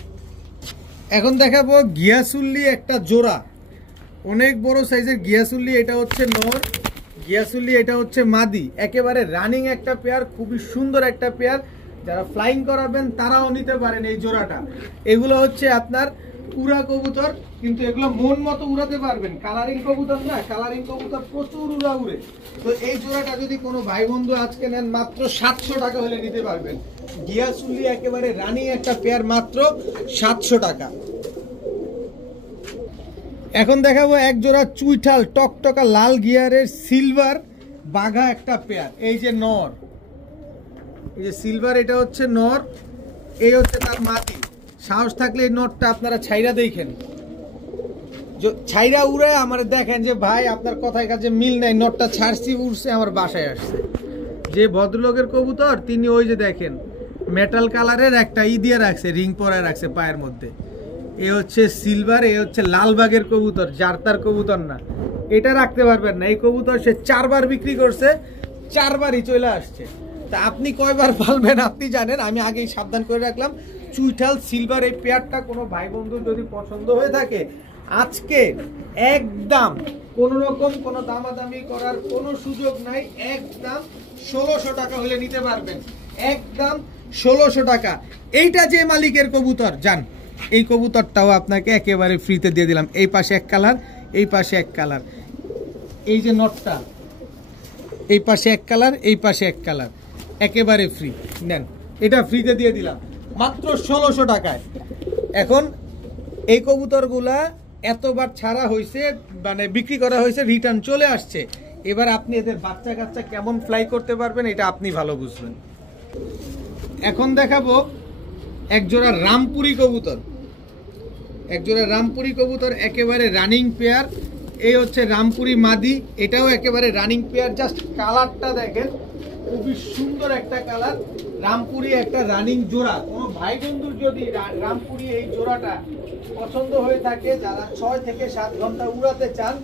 এখন দেখাবো গিয়াসুল্লি একটা জোড়া, অনেক বড় সাইজের গিয়াসুল্লি। এটা হচ্ছে নর গিয়াসুল্লি, এটা হচ্ছে মাদি। একেবারে রানিং একটা পেয়ার, খুবই সুন্দর একটা পেয়ার। যারা ফ্লাইং করাবেন তারাও নিতে পারেন এই জোড়াটা। এগুলো হচ্ছে আপনার উড়া কবুতর, কিন্তু এগুলো মন মতো উড়াতে পারবেন। কালারিং কবুতর না, কালারিং কবুতর প্রচুর উড়া উড়ে। তো এই জোড়াটা যদি কোনো ভাই বন্ধু আজকে নেন, মাত্র 700 টাকা হলে নিতে পারবেন। গিয়াসুল্লি একেবারে রানিং একটা পেয়ার, মাত্র 700 টাকা। এখন দেখাবো এক জোড়া চুইঠাল টকটকা লাল গিয়ারের সিলভার বাঘা একটা পেয়ার। এই যে নর, এই যে সিলভার, এটা হচ্ছে নর, এই হচ্ছে তার মাটি। সাহস থাকলে এই নটটা আপনারা ছাইরা দেখেন, ছাইরা উড়ে আমার দেখেন যে ভাই আপনার কথায় কাছে মিল নাই, নটটা ছাড়ছি উড়ছে আমার বাসায় আসছে। যে ভদ্রলোকের কবুতর তিনি ওই যে দেখেন মেটাল কালারের একটা দিয়ে রাখছে, রিং পরায় রাখছে পায়ের মধ্যে। এ হচ্ছে সিলভার, এ হচ্ছে লালবাগের কবুতর, যার তার কবুতর না। এটা রাখতে পারবেন না, এই কবুতর সে 4 বার বিক্রি করছে, 4 বারই চলে আসছে। তা আপনি কয়বার পালবেন আপনি জানেন, আমি আগেই সাবধান করে রাখলাম। চুইঠাল সিলভার এই পেয়ারটা কোনো ভাই বন্ধু যদি পছন্দ হয়ে থাকে, আজকে একদম কোনো রকম কোনো দামাদামি করার কোনো সুযোগ নাই, একদম 1600 টাকা হলে নিতে পারবেন। একদম 1600 টাকা। এইটা যে মালিকের কবুতর যান, এই কবুতরটাও আপনাকে একেবারে ফ্রিতে দিয়ে দিলাম। এই পাশে এক কালার, এই পাশে এক কালার, এই যে নটটা, এই পাশে এক কালার, এই পাশে এক কালার, একেবারে ফ্রি নেন। এটা ফ্রিতে দিয়ে দিলাম মাত্র 1600 টাকায়। এখন এই কবুতরগুলা এতবার ছাড়া হয়েছে, মানে বিক্রি করা হয়েছে, রিটার্ন চলে আসছে। এবার আপনি এদের বাচ্চা কাচ্চা কেমন ফ্লাই করতে পারবেন এটা আপনি ভালো বুঝবেন। এখন দেখাবো এক জোড়া রামপুরি কবুতর, এক জোড়া রামপুরি কবুতর, একেবারে রানিং পেয়ার। এই হচ্ছে রামপুরি মাদি, এটাও একেবারে রানিং পেয়ার। জাস্ট কালারটা দেখেন, খুবই সুন্দর একটা কালার। রামপুরি একটা রানিং জোড়া। কোনো ভাই বন্ধুর যদি রামপুরি এই জোড়াটা পছন্দ হয়ে থাকে, যারা 6 থেকে 7 ঘন্টা উড়াতে চান,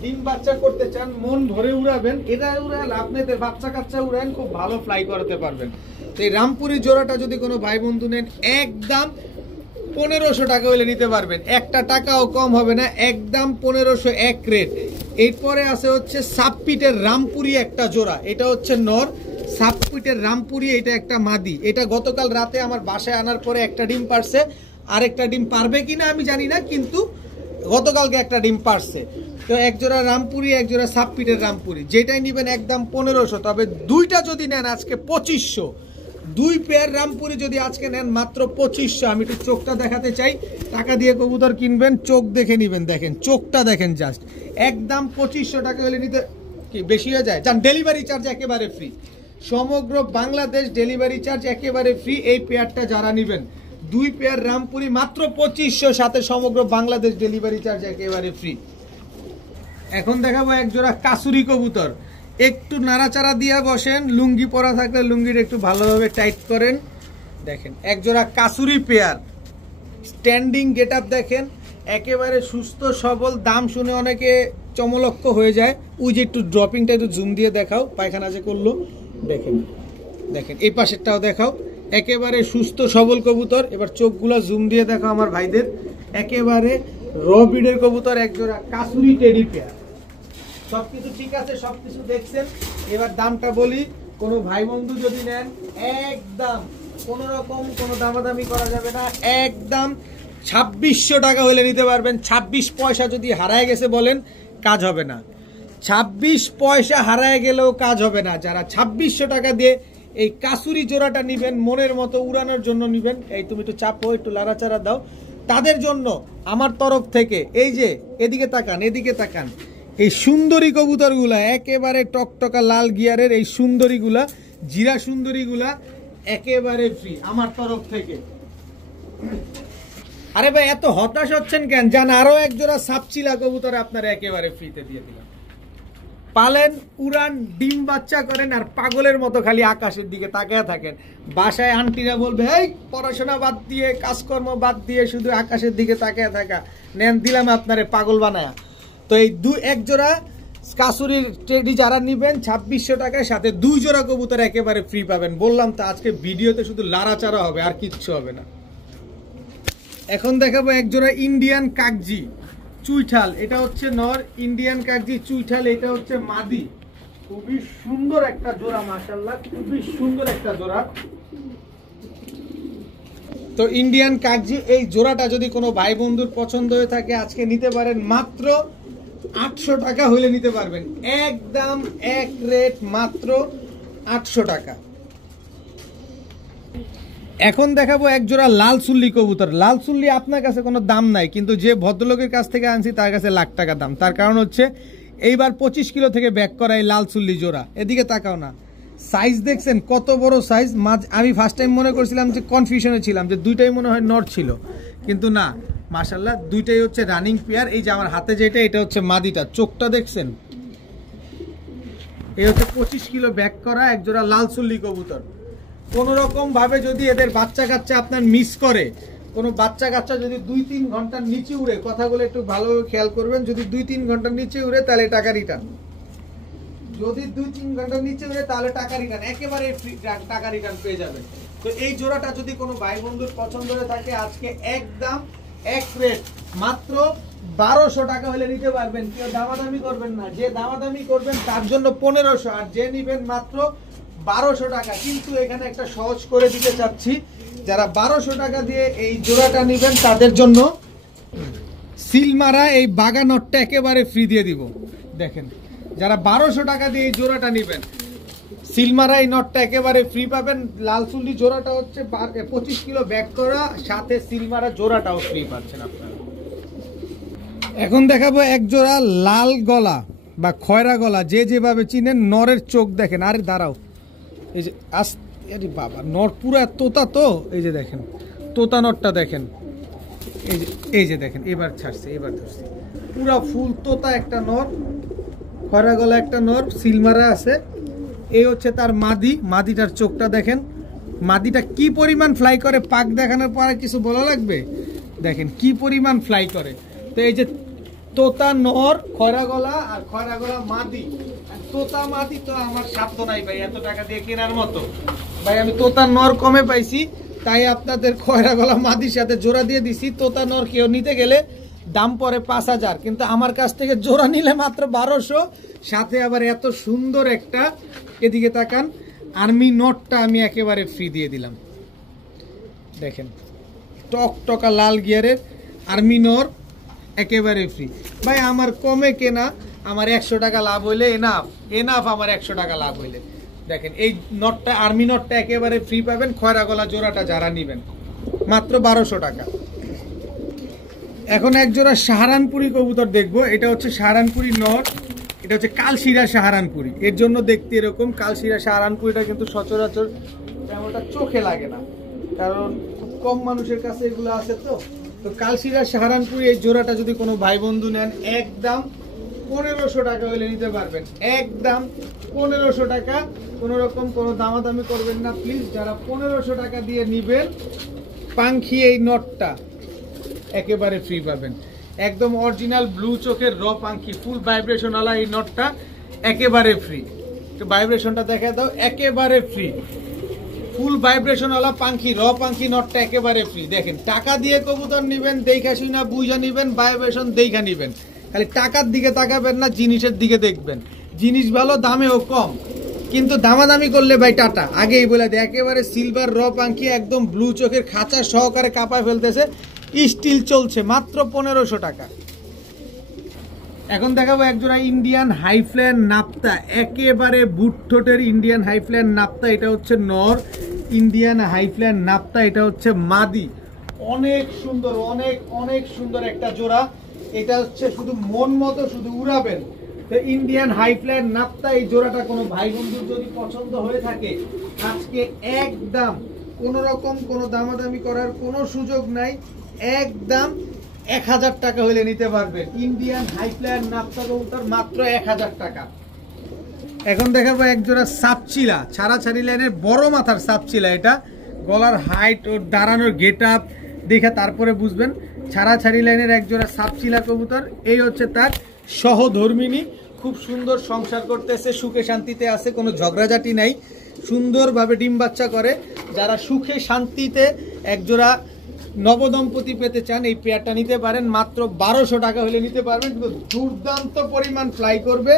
ডিম বাচ্চা করতে চান, মন ভরে উড়াবেন, এটা উড়ালে আপনাদের বাচ্চা কাচ্চা উড়ান, খুব ভালো ফ্লাই করাতে পারবেন। এই রামপুরি জোড়াটা যদি কোনো ভাই বন্ধু নেন, একদম 1500 টাকা হলে নিতে পারবেন। একটা টাকাও কম হবে না, একদম 1500 এক রেট। এরপরে আছে হচ্ছে সাবপিটের রামপুরি একটা জোড়া, এটা হচ্ছে নর। সাবপিটের রামপুরি, এটা একটা মাদি। এটা গতকাল রাতে আমার বাসায় আনার পরে একটা ডিম পারছে, আরেকটা ডিম পারবে কিনা আমি জানি না, কিন্তু গতকালকে একটা ডিম পারছে। তো এক জোড়া রামপুরি, এক জোড়া সাবপিটের রামপুরি, যেটাই নেবেন একদম 1500। তবে দুইটা যদি নেন আজকে 2500। 2 পেয়ার রামপুরি যদি আজকে নেন মাত্র 2500। আমি একটু চোখটা দেখাতে চাই, টাকা দিয়ে কবুতর কিনবেন, চোখ দেখে নিবেন। দেখেন চোখটা দেখেন, জাস্ট একদম 2500 টাকা হলে নিতে কি বেশি হয়ে যায়? জান, ডেলিভারি চার্জ একেবারে ফ্রি, সমগ্র বাংলাদেশ ডেলিভারি চার্জ একেবারে ফ্রি। এই পেয়ারটা যারা নেবেন, 2 পেয়ার রামপুরি মাত্র 2500, সাথে সমগ্র বাংলাদেশ ডেলিভারি চার্জ একেবারে ফ্রি। এখন দেখাবো এক জোড়া কাসুরি কবুতর। একটু নাড়াচাড়া দিয়ে বসেন, লুঙ্গি পরা থাকলে লুঙ্গির একটু ভালোভাবে টাইট করেন। দেখেন এক জোড়া kasuri pair, standing get up দেখেন, একেবারে সুস্থ সবল। দাম শুনে অনেকে চমলক্ষ হয়ে যায়। ওই যে একটু ড্রপিংটা একটু জুম দিয়ে দেখাও, পায়খানা যে করলো, দেখেন দেখেন, এই পাশেরটাও দেখাও, একেবারে সুস্থ সবল কবুতর। এবার চোখগুলো জুম দিয়ে দেখাও আমার ভাইদের, একেবারে র ব্রিডের কবুতর, এক জোড়া কাসুরি টেডি পেয়ার। সবকিছু ঠিক আছে, সবকিছু দেখছেন। এবার দামটা বলি, কোনো ভাই বন্ধু যদি নেন, একদম কোনো রকম কোনো দামাদামি করা যাবে না, একদম 2600 টাকা হলে নিতে পারবেন। 26 পয়সা যদি হারায় গেছে বলেন, কাজ হবে না। 26 পয়সা হারায় গেলেও কাজ হবে না। যারা 2600 টাকা দিয়ে এই কাসুরি জোড়াটা নিবেন, মনের মতো উড়ানোর জন্য নিবেন, এই তুমি একটু চাপো, একটু লাড়াচাড়া দাও, তাদের জন্য আমার তরফ থেকে এই যে এদিকে তাকান, এদিকে তাকান, এই সুন্দরী কবুতরগুলা একেবারে টকটকা লাল গিয়ারের এই সুন্দরীগুলা, জিরা সুন্দরীগুলা একেবারে ফ্রি আমার তরফ থেকে। আরে ভাই এত হতাশ হচ্ছেন কেন? যান আরো এক জোড়া সাপচিলা কবুতর আপনারা একেবারে ফ্রিতে দিয়ে দিলাম। পালেন, উড়ান, ডিম বাচ্চা করেন, আর পাগলের মতো খালি আকাশের দিকে তাকিয়ে থাকেন। বাসায় আন্টিরা বলবে এই পড়াশোনা বাদ দিয়ে, কাজকর্ম বাদ দিয়ে শুধু আকাশের দিকে তাকিয়ে থাকা, নেন দিলাম আপনারে পাগল বানায়া। তো এই এক জোড়া কাসুরির টেডি যারা নিবেন 2600 টাকায়, সাথে 2 জোড়া কবুতর একেবারে ফ্রি পাবেন। বললাম তো আজকে ভিডিওতে শুধু লাড়াচাড়া হবে, আর কিচ্ছু হবে না। এখন দেখাবো এক জোড়া ইন্ডিয়ান কাকজি চুইঠাল। এটা হচ্ছে নর, ইন্ডিয়ান কাকজি চুইঠাল, এটা হচ্ছে মাদি। খুবই সুন্দর একটা জোড়া, মাশাআল্লাহ খুবই সুন্দর একটা জোড়া। তো ইন্ডিয়ান কাকজি এই জোড়াটা যদি কোনো ভাই বন্ধুর পছন্দ হয়ে থাকে আজকে নিতে পারেন, মাত্র 800 টাকা হলে নিতে পারবেন, একদম এক রেট, মাত্র 800 টাকা। এখন দেখাবো এক জোড়া লাল চুল্লি কবুতর। লাল চুল্লি আপনার কাছে কোনো দাম নাই, কিন্তু যে ভদ্রলোকের কাছ থেকে আনছি তার কাছে লাখ টাকা দাম। তার কারণ হচ্ছে এইবার 25 কিলো থেকে ব্যাক করা এই লাল চুল্লি জোড়া। এদিকে তাকাও না, সাইজ দেখছেন কত বড় সাইজ। আমি ফার্স্ট টাইম মনে করছিলাম যে কনফিউশনে ছিলাম যে দুইটাই মনে হয় নর ছিল, কিন্তু না, মাশাআল্লাহ দুইটাই হচ্ছে রানিং পেয়ার। এই যে আমার হাতে যেটা, এটা হচ্ছে মাদিটা, চোখটা দেখছেন। এই হচ্ছে 25 কিলো ব্যাক করা এক জোড়া লাল চুল্লি কবুতর। কোন রকম ভাবে যদি এদের বাচ্চা কাচ্চা আপনার মিস করে, কোনো বাচ্চা কাচ্চা যদি 2-3 ঘন্টার নিচে উড়ে, কথাগুলো একটু ভালোভাবে খেয়াল করবেন, যদি 2-3 ঘন্টার নিচে উড়ে তাহলে টাকা রিটার্ন। যদি 2-3 ঘন্টার নিচে উড়ে তাহলে টাকা রিটার্ন, একেবারে ফ্রি টাকা রিটার্ন পেয়ে যাবেন। তো এই জোড়াটা যদি কোনো ভাই বন্ধুর পছন্দ হয়ে থাকে আজকে একদম এক রেট, মাত্র 1200 টাকা হলে নিতে পারবেন। কেউ দামাদামি করবেন না, যে দামাদামি করবেন তার জন্য 1500, আর যে নিবেন মাত্র 1200 টাকা। কিন্তু এখানে একটা সহজ করে দিতে চাচ্ছি, যারা 1200 টাকা দিয়ে এই জোড়াটা নিবেন তাদের জন্য সিলমারা এই বাগা নটটা একেবারে ফ্রি দিয়ে দিব। দেখেন, যারা 1200 টাকা দিয়ে এই জোড়াটা নিবেন, সিলমারা এই নটটা একেবারে ফ্রি পাবেন। লাল চুল্লি জোড়াটা হচ্ছে 25 কিলো ব্যাক করা, সাথে সিলমারা জোড়াটাও ফ্রি পাচ্ছেন আপনারা। এখন দেখাবো এক জোড়া লাল গলা বা খয়রা গলা, যে যেভাবে চিনেন, নরের চোখ দেখেন। আরে দাঁড়াও, এই যে আরে বাবা, নর পুরা তোতা। তো এই যে দেখেন তোতা নরটা দেখেন, এই যে দেখেন, এবার ছাড়ছে, এবার ধরছে, পুরা ফুল তোতা একটা নর, খয়রা গলা একটা নর, সিলমারা আছে। এই হচ্ছে তার মাদি, মাদিটার চোখটা দেখেন, মাদিটা কি পরিমাণ ফ্লাই করে, পাক দেখানোর পরে কিছু বলা লাগবে, দেখেন কি পরিমাণ ফ্লাই করে। তো এই যে তোতা নর, খয়রা গলা, আর খয়রা গলা মাদি। তোতা মাদি তো আমার সাধ্য নাই ভাই এত টাকা দিয়ে কেনার মতো, ভাই আমি তোতা নর কমে পাইছি, তাই আপনাদের খয়রা গলা মাদির সাথে জোড়া দিয়ে দিছি। তোতা নর কেউ নিতে গেলে দাম পড়ে 5000, কিন্তু আমার কাছ থেকে জোড়া নিলে মাত্র 1200, সাথে আবার এত সুন্দর একটা, এদিকে তাকান, আর্মি নটটা আমি একেবারে ফ্রি দিয়ে দিলাম। দেখেন টকটকা লাল গিয়ারের আর্মি নর একেবারে ফ্রি। ভাই আমার কমে কেনা, আমার 100 টাকা লাভ হইলে এনাফ, এনাফ আমার 100 টাকা লাভ হইলে। দেখেন এই নটটা, আর্মি নটটা একেবারে ফ্রি পাবেন। খয়রা গলা জোড়াটা যারা নিবেন মাত্র 1200 টাকা। এখন এক জোড়া সাহারানপুরি কবুতর দেখবো। এটা হচ্ছে সাহারানপুরি নর, এটা হচ্ছে কালশিরা সাহারানপুরি। এর জন্য দেখতে এরকম। কালশিরা সাহারানপুরিটা কিন্তু সচরাচর তেমনটা চোখে লাগে না, কারণ খুব কম মানুষের কাছে এগুলো আছে। তো কালশিরা সাহারানপুরি এই জোড়াটা যদি কোনো ভাই বন্ধু নেন, একদম 1500 টাকা হলে নিতে পারবেন, একদম 1500 টাকা। কোনো রকম কোনো দামাদামি করবেন না প্লিজ। যারা 1500 টাকা দিয়ে নিবেন, পাঙ্খি এই নটটা একেবারে ফ্রি পাবেন। একদম অরিজিনাল ব্লু চোখের র পাঙ্খি, ফুল ভাইব্রেশনওয়ালা এই নটটা একেবারে ফ্রি। তো ভাইব্রেশনটা দেখা দাও, একেবারে ফ্রি, ফুল ভাইব্রেশনওয়ালা পাঙ্খি, র পাঙ্খি নটটা একেবারে ফ্রি। দেখেন টাকা দিয়ে কবুতর নিবেন, দেখা শুনা বুঝা নিবেন, ভাইব্রেশন দেখা নিবেন, খালি টাকার দিকে তাকাবেন না, জিনিসের দিকে দেখবেন। জিনিস ভালো, দামেও কম, কিন্তু দামাদামি করলে ভাই টাটা। আগেই বলে দেয়, একেবারে সিলভার র পাঙ্খি, একদম ব্লু চোখের খাঁচা সহকারে কাঁপায় ফেলতেছে, স্টিল চলছে, মাত্র 1500 টাকা। এখন দেখাবো একজোড়া ইন্ডিয়ান হাইফ্লায়ার নাপ্তা, একেবারে বুট ঠোঁটের ইন্ডিয়ান হাইফ্লায়ার নাপ্তা। এটা হচ্ছে নর ইন্ডিয়ান হাইফ্লায়ার নাপ্তা, এটা হচ্ছে মাদি। অনেক সুন্দর, অনেক অনেক সুন্দর একটা জোড়া। এটা হচ্ছে শুধু মন মতো শুধু উড়াবেন। তো ইন্ডিয়ান হাইফ্লায়ার নাপ্তা এই জোড়াটা কোনো ভাই বন্ধুর যদি পছন্দ হয়ে থাকে, আজকে একদম কোনো রকম কোনো দামাদামি করার কোনো সুযোগ নাই, একদম 1000 টাকা হলে নিতে পারবেন। ইন্ডিয়ান হাইফ্লায়ার নাপ্তা কবুতর মাত্র 1000 টাকা। এখন দেখাবো একজোড়া সাপচিলা, ছাড়াছাড়ি লাইনের বড় মাথার সাপচিলা। এটা গলার হাইট, ওর দাঁড়ানোর গেট আপ দেখে তারপরে বুঝবেন। ছাড়াছাড়ি লাইনের একজোড়া সাপচিলা কবুতর। এই হচ্ছে তার সহধর্মিনী, খুব সুন্দর সংসার করতেছে, সুখে শান্তিতে আছে, কোনো ঝগড়াঝাটি নাই, সুন্দরভাবে ডিম বাচ্চা করে। যারা সুখে শান্তিতে একজোড়া নবদম্পতি পেতে চান এই পেয়ারটা নিতে পারেন, মাত্র 1200 টাকা হলে নিতে পারবেন। কিন্তু দুর্দান্ত পরিমাণ ফ্লাই করবে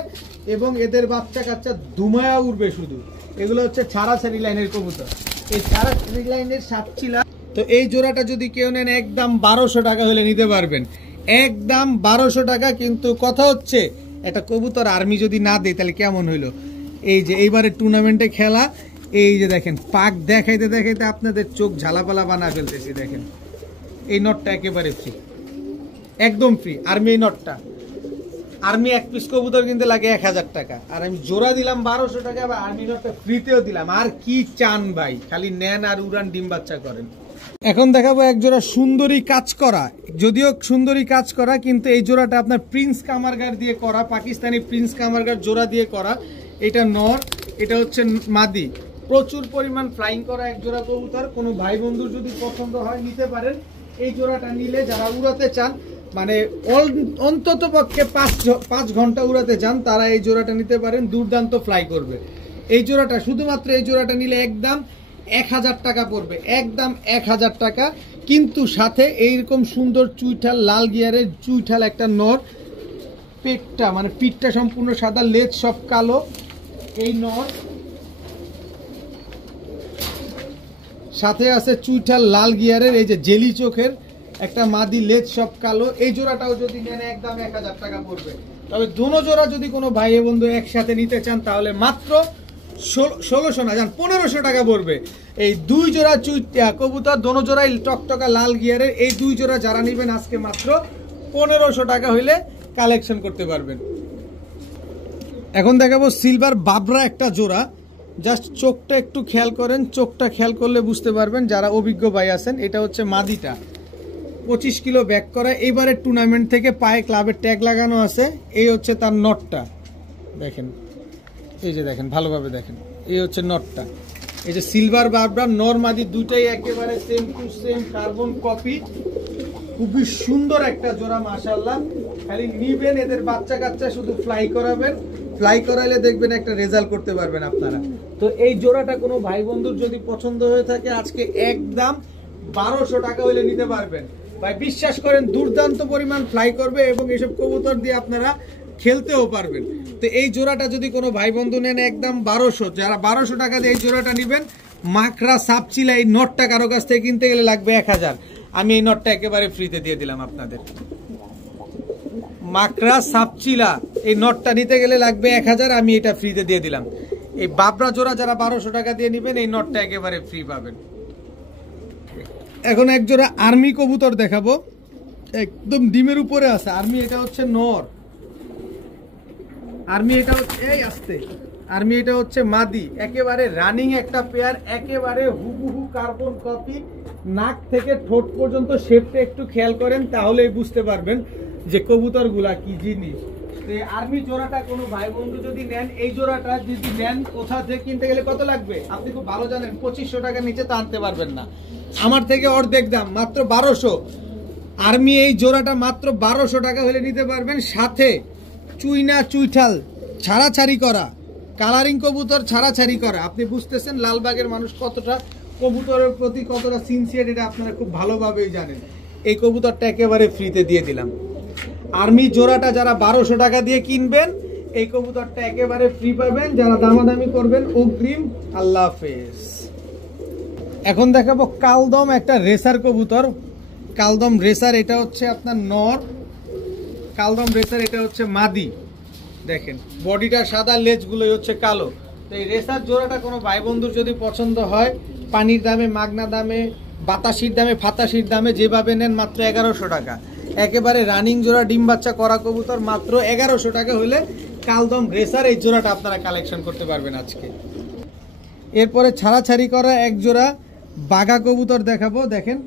এবং এদের বাচ্চা কাচ্চা ধুমায়া উঠবে শুধু। এগুলো হচ্ছে ছাড়াছাড়ি লাইনের কবুতর, এই ছাড়াছাড়ি লাইনের সাপচিলা। তো এই জোড়াটা যদি কেউ নেন একদম 1200 টাকা হলে নিতে পারবেন, একদম 1200 টাকা। কিন্তু কথা হচ্ছে একটা কবুতর আর্মি যদি না দেয় তাহলে কেমন হইলো? এই যে এইবারে টুর্নামেন্টে খেলা, এই যে দেখেন পাক দেখাইতে দেখাইতে আপনাদের চোখ ঝালাপালা বানা ফেলতেছি। দেখেন এই নটটা একেবারে ফ্রি, একদম ফ্রি। আর্মি এই নটটা, আর্মি এক পিস কবুতর কিনতে লাগে 1000 টাকা, আর আমি জোড়া দিলাম 1200 টাকা, বা আর্মি নটটা ফ্রিতেও দিলাম। আর কি চান ভাই? খালি নেন আর উড়ান, ডিম বাচ্চা করেন। এখন দেখাবো এক জোড়া সুন্দরী কাজ করা, যদিও সুন্দরী কাজ করা, কিন্তু এই জোড়াটা আপনার প্রিন্স কামারগার দিয়ে করা, পাকিস্তানি প্রিন্স কামারগার জোড়া দিয়ে করা। এটা নর, এটা হচ্ছে মাদি। প্রচুর পরিমাণ ফ্লাইং করা এক জোড়া কবুতর। কোনো ভাই বন্ধুর যদি পছন্দ হয় নিতে পারেন। এই জোড়াটা নিলে যারা উড়াতে চান, মানে অন্তত পক্ষে 5 ঘন্টা উড়াতে চান, তারা এই জোড়াটা নিতে পারেন। দুর্দান্ত ফ্লাই করবে এই জোড়াটা। শুধুমাত্র এই জোড়াটা নিলে একদম 1000 টাকা পড়বে, একদম 1000 টাকা। কিন্তু সাথে এইরকম সুন্দর চুইঠাল, লাল গিয়ারের চুইঠাল একটা নর। পেটটা মানে পিঠটা সম্পূর্ণ সাদা, লেজ সব কালো। এই নর সাথে আছে চুইঠাল লাল গিয়ারের এই যে জেলি চোখের একটা মাদি, লেজ সব কালো। এই জোড়াটাও যদি নেন একদম 1000 টাকা পড়বে। তবে দোনো জোড়া যদি কোনো ভাই বন্ধু একসাথে নিতে চান তাহলে মাত্র 1600 না, 1500 টাকা পড়বে। এই 2 জোড়া কবুতর, দোনো জোড়াই টকটকা লাল গিয়ারের। এই 2 জোড়া যারা নেবেন আজকে মাত্র 1500 টাকা হইলে কালেকশন করতে পারবেন। এখন দেখাবো সিলভার বাবরা একটা জোড়া। জাস্ট চোখটা একটু খেয়াল করেন, চোখটা খেয়াল করলে বুঝতে পারবেন যারা অভিজ্ঞ ভাই আছেন। এটা হচ্ছে মাদিটা, 25 কিলো ব্যাক করা। এবারে টুর্নামেন্ট থেকে পায়ে ক্লাবের ট্যাগ লাগানো আছে। এই হচ্ছে তার নটটা, দেখেন এই যে দেখেন ভালোভাবে দেখেন, এই হচ্ছে নটটা। এই যে সিলভার বাবরা নর মাদি দুটাই একেবারে same to same carbon copy. খুবই সুন্দর একটা জোড়া মাশাআল্লাহ। খালি নিবেন, এদের বাচ্চা কাচ্চা শুধু ফ্লাই করাবেন, ফ্লাই করাইলে দেখবেন একটা রেজাল্ট করতে পারবেন আপনারা। তো এই জোড়াটা কোনো ভাই বন্ধুর যদি পছন্দ হয়ে থাকে আজকে একদম 1200 টাকা হইলে নিতে পারবেন। ভাই বিশ্বাস করেন দুর্দান্ত পরিমাণ ফ্লাই করবে এবং এসব কবুতর দিয়ে আপনারা খেলতেও পারবেন। তো এই জোড়াটা যদি কোনো ভাই বন্ধু নেন একদম 1200, যারা 1200 টাকা দিয়ে এই জোড়াটা নেবেন, মাকড়া সাপচিলা এই নটটা কারো কাছ থেকে কিনতে গেলে লাগবে 1000। আমি এই নটটা একেবারে ফ্রিতে দিয়ে দিলাম আপনাদের। মাকড়া সাপচিলা এই নটটা নিতে গেলে লাগবে 1000, আমি এটা ফ্রিতে দিয়ে দিলাম। এই বাবরা জোড়া যারা 1200 টাকা দিয়ে নেবেন এই নটটা একেবারে ফ্রি পাবেন। এখন এক জোড়া আর্মি কবুতর দেখাবো, একদম ডিমের উপরে আছে আর্মি। এটা হচ্ছে নর, আর্মি এটা হচ্ছে এই আসতে, আর্মি এটা হচ্ছে মাদি। একেবারে রানিং একটা পেয়ার, একেবারে হুবহু কার্বন কপি। নাক থেকে ঠোঁট পর্যন্ত শেপটা একটু খেয়াল করেন তাহলেই বুঝতে পারবেন যে কবুতরগুলা কি জিনিস। এই আর্মি জোড়াটা কোনো ভাই বন্ধু যদি নেন, এই জোড়াটা যদি নেন কোথা থেকে কিনতে গেলে কত লাগবে আপনি খুব ভালো জানেন, 2500 টাকার নিচে তো আনতে পারবেন না। আমার থেকে অর্ধেক দাম, মাত্র 1200। আর্মি এই জোড়াটা মাত্র 1200 টাকা হলে নিতে পারবেন। সাথে চুইনা চুইঠাল ছাড়াছাড়ি করা, কালারিং কবুতর ছাড়াছাড়ি করা। আপনি বুঝতেছেন লালবাগের মানুষ কতটা কবুতরের প্রতি কতটা সিনসিয়ার, এটা আপনারা খুব ভালোভাবেই জানেন। এই কবুতরটা একেবারে ফ্রিতে দিয়ে দিলাম। আর্মি জোড়াটা যারা 1200 টাকা দিয়ে কিনবেন এই কবুতরটা একেবারে ফ্রি পাবেন। যারা দামাদামি করবেন অগ্রিম আল্লাহ হাফেজ। এখন দেখাবো কালদম একটা রেসার কবুতর, কালদম রেসার। এটা হচ্ছে আপনার নর, কালদম রেসার, এটা হচ্ছে মাদি। দেখেন বডিটা সাদা, লেজগুলোই হচ্ছে কালো। তো এই রেসার জোড়াটা কোনো ভাই বন্ধুর যদি পছন্দ হয়, পানির দামে, মাগনা দামে, বাতাসির দামে, ফাতাসির দামে যেভাবে নেন মাত্র 1100 টাকা। একেবারে রানিং জোড়া, ডিম বাচ্চা করা কবুতর, মাত্র 1100 টাকা হলে কালদম রেসার এই জোড়াটা আপনারা কালেকশন করতে পারবেন আজকে। এরপরে ছাড়াছাড়ি করা এক জোড়া বাঘা কবুতর দেখাবো। দেখেন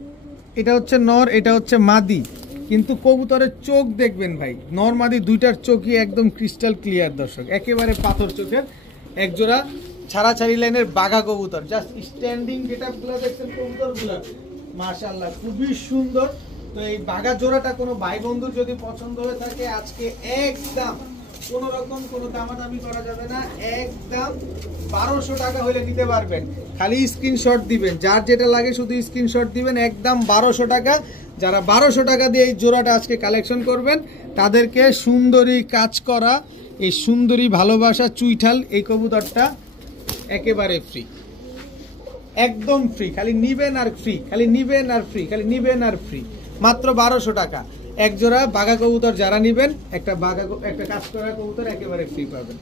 এটা হচ্ছে নর, এটা হচ্ছে মাদি, কিন্তু কবুতরের চোখ দেখবেন ভাই, নর মাদি দুইটার চোখই একদম ক্রিস্টাল ক্লিয়ার দর্শক, একেবারে পাথর চোখের এক জোড়া ছাড়াছাড়ি লাইনের বাঘা কবুতর। জাস্ট স্ট্যান্ডিং গেটআপগুলো দেখছেন কবুতরগুলো, মাশাআল্লাহ খুবই সুন্দর। তো এই বাঘা জোড়াটা কোনো ভাই বন্ধুর যদি পছন্দ হয়ে থাকে, আজকে একদম কোনো রকম কোনো দামাদামি করা যাবে না, একদম 1200 টাকা হলে নিতে পারবেন। খালি স্ক্রিনশট দিবেন, যার যেটা লাগে শুধু স্ক্রিনশট দিবেন, একদম 1200 টাকা। যারা 1200 টাকা দিয়ে এই জোড়াটা আজকে কালেকশন করবেন, তাদেরকে সুন্দরী কাজ করা, এই সুন্দরী ভালোবাসা চুইঠাল এই কবুতরটা একেবারে ফ্রি, একদম ফ্রি। খালি নিবেন আর ফ্রি, খালি নিবেন আর ফ্রি, খালি নিবেন আর ফ্রি, মাত্র 1200 টাকা। এক জোড়া বাঘা কবুতর যারা নিবেন, একটা কাজ করা কবুতর একেবারে ফ্রি পাবেন।